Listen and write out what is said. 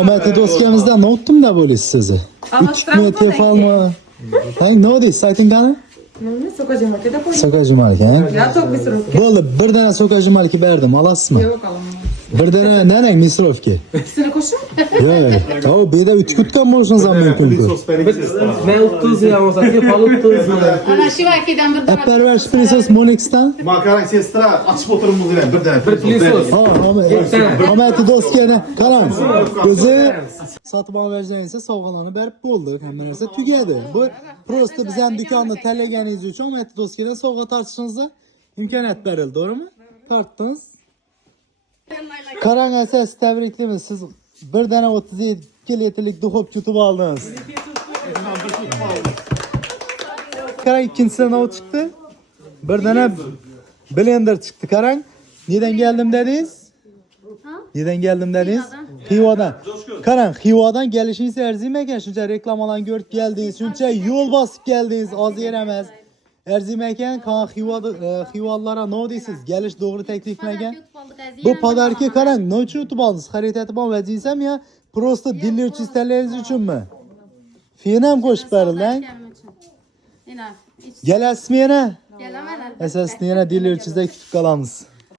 Ometi do'stkamizdan ne o'tdim da bo'lasiz sizni? Uchmi, tefalmi? Hang, nima deysiz? Ayting qani? Sokajimalki, ha? Bo'ldi, bir dana sokajimalki berdim, olasizmi? Yo'q, olaman. Bir dana nanang misrovki. Ikkisini qo'shib? Yo'q. O, bu yerda utkutgan bo'lishingiz ham mumkin-ku. Men 30 yam olsa, fal 30. Ana shu vakidan bir dona. Perverish Princess Monix'dan. Makaron sestra açıp oturun muzayla bir tane. Bir plisos. Ha, Ometi do'stgani qarang. O'zi sotib olversangiz sovg'alarni berib bo'ldi. Hamma narsa tugadi. Bu prosta bizning do'konni tanlaganingiz uchun Ometi do'stgadan sovg'a tortishingizga imkoniyat berildi, to'g'rimi? Tortdingiz. Qarang asa, tabriklaymiz. Siz bir dana 37 litrlik duxov yutib oldingiz. Qarang, ikkinchisi nima chiqdi? Bir dana blender chiqdi. Qarang. Neden geldim dediniz? Neden geldim dediniz? Xivodan. Qarang, Xivodan gelishingiz arzimagan, shuncha reklamalarni ko'rib keldingiz, shuncha yo'l bosib keldingiz, oz yer emas. Arzimagan, kan Xivolara ne deysiz? Gelish to'g'ri taklifmagan. Bu podarka qarang, ne uchun yutib oldingiz? Xarid etib olmadingizmi yo prosta dillovchi tanlagingiz uchunmi? Fen ham qo'shib berildi. Gelasizmi yana? Kelaman. Asosida yana dillovchizda kutib qolamiz.